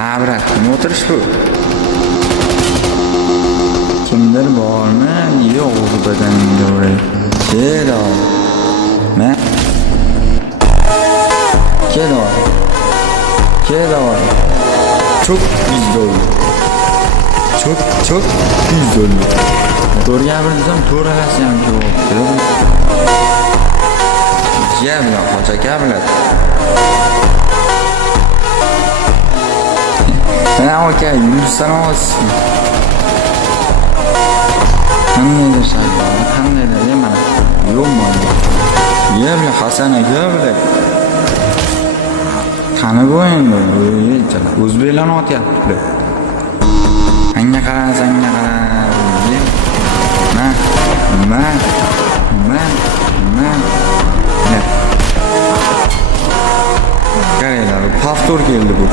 Nabrat, kim o'tirish bu? Kimdir bormi? Yo'q, o'zi badaningga uray. Kel ol. Men kel ol. Kel ol. Çok güzel. Çok güzel. To'g'ri gapirsam, to'g'ri hasi ham javob. Jiya bilan qocha gaplar. Ha, aka, yursan olsin. Qandaydir shaylar, qandaydir mana yo'qmi? Yerli Hasan aka bilan. Qani bu endi? O'zbeklarni otyapti. Anga qara. Qaranglar, paftor keldi bu.